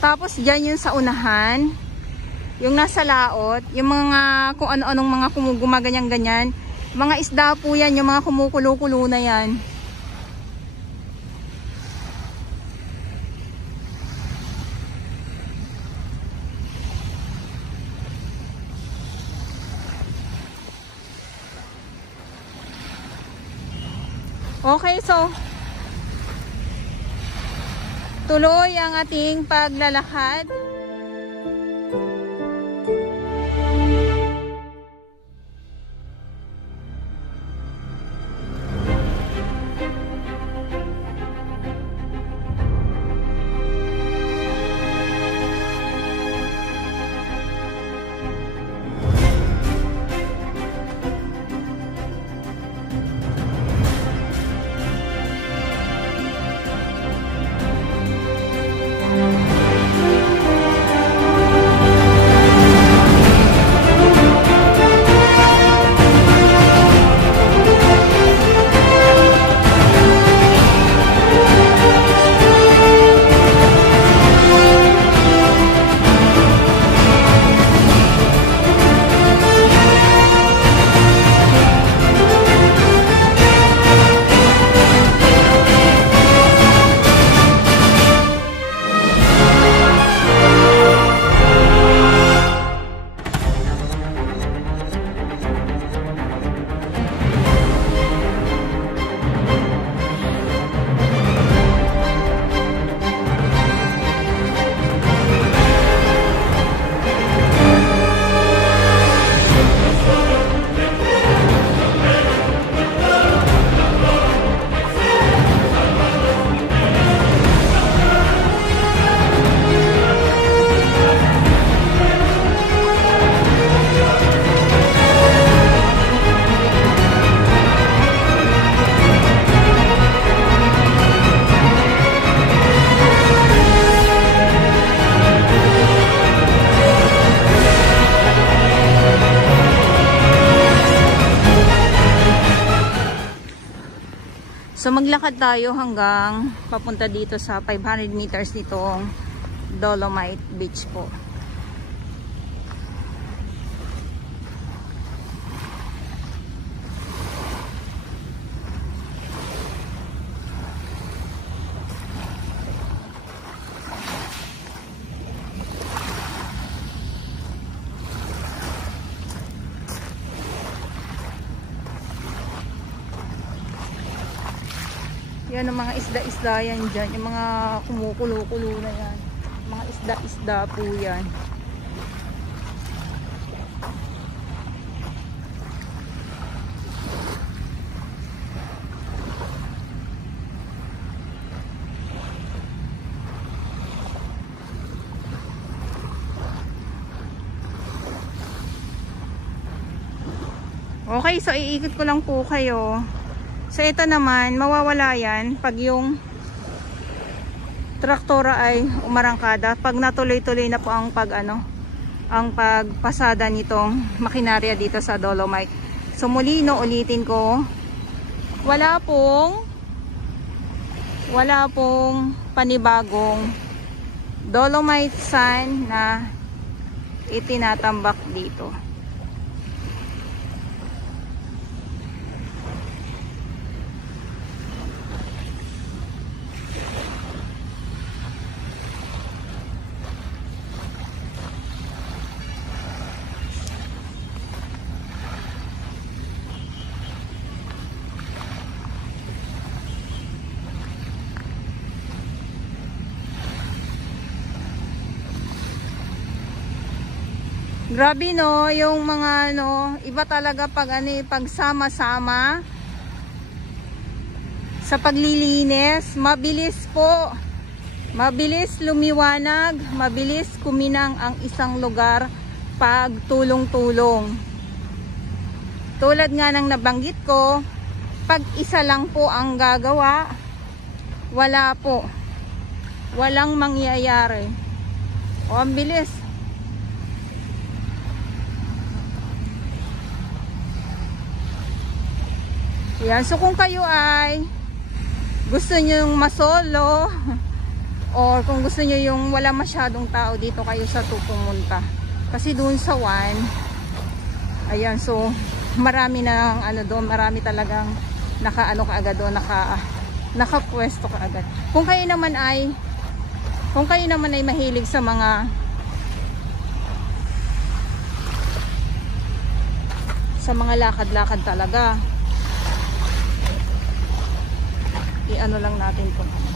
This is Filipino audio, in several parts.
Tapos dyan yung sa unahan, yung nasa laot, yung mga kung ano-anong mga gumaganyan-ganyan. Mga isda po yan, yung mga kumukulo-kulo na yan. Okay, so tuloy ang ating paglalakad. So maglakad tayo hanggang papunta dito sa 500 meters nitong Dolomite Beach po. Yan ang mga isda-isda yan dyan. Yung mga kumukulo-kulo na yan. Mga isda-isda po yan. Okay, so iikot ko lang po kayo. So ito naman, mawawala yan pag yung traktora ay umarangkada. Pag natuloy-tuloy na po ang ang pagpasada nitong makinarya dito sa Dolomite. So muli no, ulitin ko, wala pong panibagong Dolomite sand na itinatambak dito. Grabe no, yung mga iba talaga pag pagsama-sama sa paglilinis, mabilis po. Mabilis lumiwanag, mabilis kuminang ang isang lugar pag tulong-tulong. Tulad nga ng nabanggit ko, pag isa lang po ang gagawa, walang mangyayari. O ang bilis. Yan. So kung kayo ay gusto nyong masolo Or kung gusto nyo yung wala masyadong tao, dito kayo sa 2 pumunta. Kasi doon sa 1, ayan, so marami na ano doon, marami talagang nakaano kaagad doon, nakapwesto kaagad. Kung kayo naman ay mahilig sa mga lakad-lakad talaga, i-ano lang natin kung ano.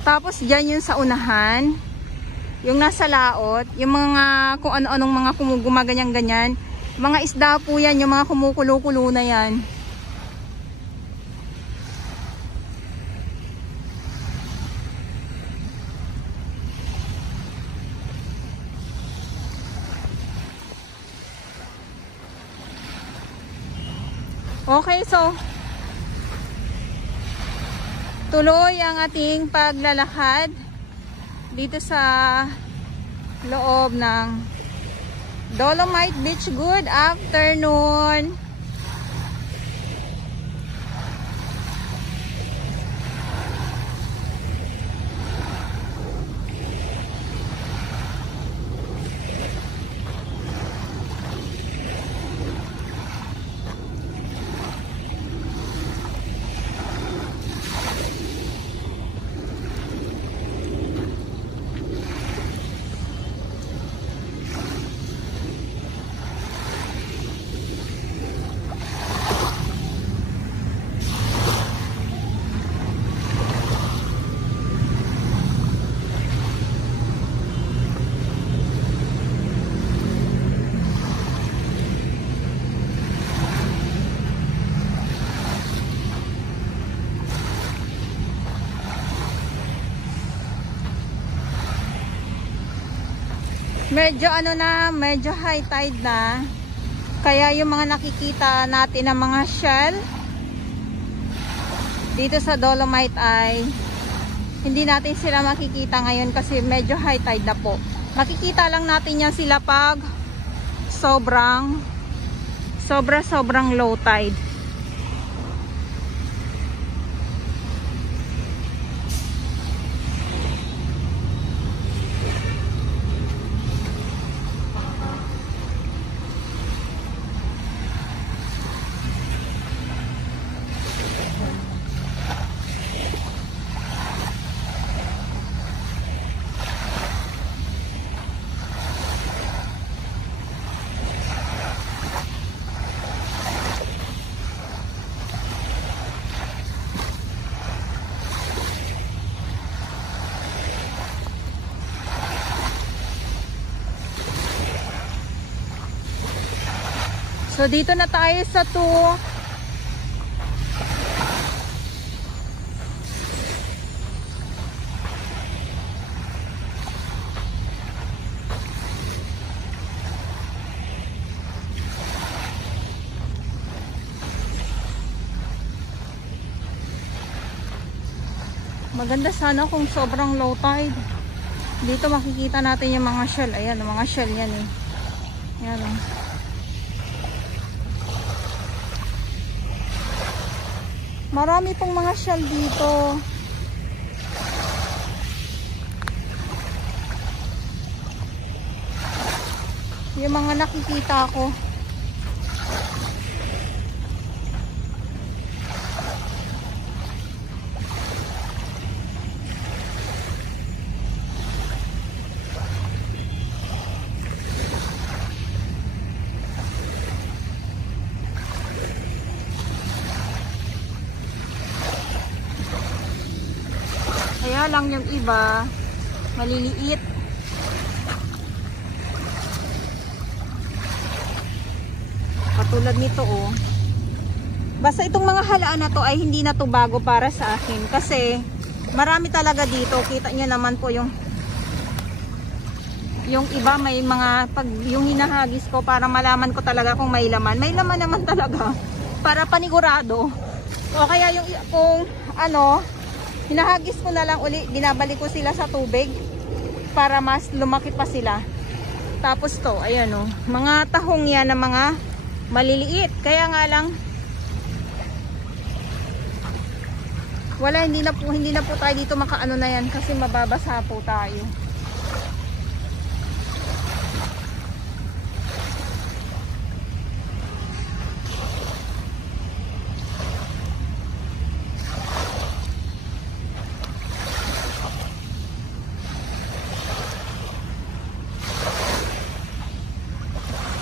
Tapos dyan yung sa unahan, yung nasa laot, yung mga kung ano-anong mga gumaganyan-ganyan, mga isda po yan, yung mga kumukulo-kulo na yan. Okay, so tuloy ang ating paglalakad dito sa loob ng Dolomite Beach. Good afternoon. Medyo ano na, medyo high tide na. Kaya yung mga nakikita natin ng mga shell dito sa Dolomite ay hindi natin sila makikita ngayon kasi medyo high tide na po. Makikita lang natin yan sila pag sobrang low tide. So dito na tayo sa 2. Maganda sana kung sobrang low tide. Dito makikita natin yung mga shell. Ayan, mga shell yan eh. Ayan oh. Marami pong mga shell dito. Yung mga nakikita ko. Kaya lang yung iba maliliit. Katulad nito oh. Basta itong mga halaan na to ay hindi na to bago para sa akin. Kasi marami talaga dito. Kita nyo naman po yung iba may mga, pag yung hinahagis ko para malaman ko talaga kung may laman. May laman naman talaga. Para panigurado. O kaya yung kung ano, hinahagis ko na lang uli, binabalik ko sila sa tubig para mas lumaki pa sila. Tapos to, ayan o, mga tahong yan na mga maliliit. Kaya nga lang, wala, hindi na po tayo dito makaano na yan kasi mababasa po tayo.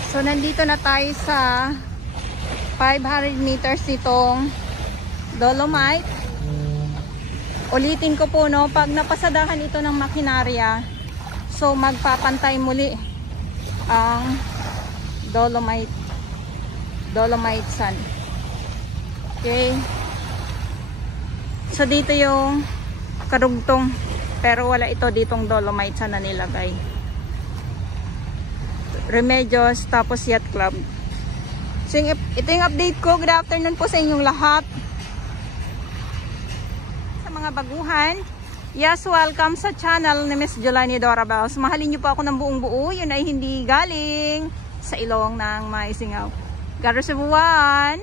So nandito na tayo sa 500 meters nitong dolomite. Ulitin ko po, no, pag napasadahan ito ng makinarya, so magpapantay muli ang dolomite sand. Okay. So dito yung karugtong, pero wala ito ditong dolomite sand na nilagay. Remedios, tapos Yacht Club. So ito yung update ko. Good afternoon po sa inyong lahat. Mga baguhan, yes, welcome sa channel ni Miss Jolani Dorabels. Mahalin niyo po ako ng buong buo, yun ay hindi galing sa ilong ng Maisingaw. God bless everyone.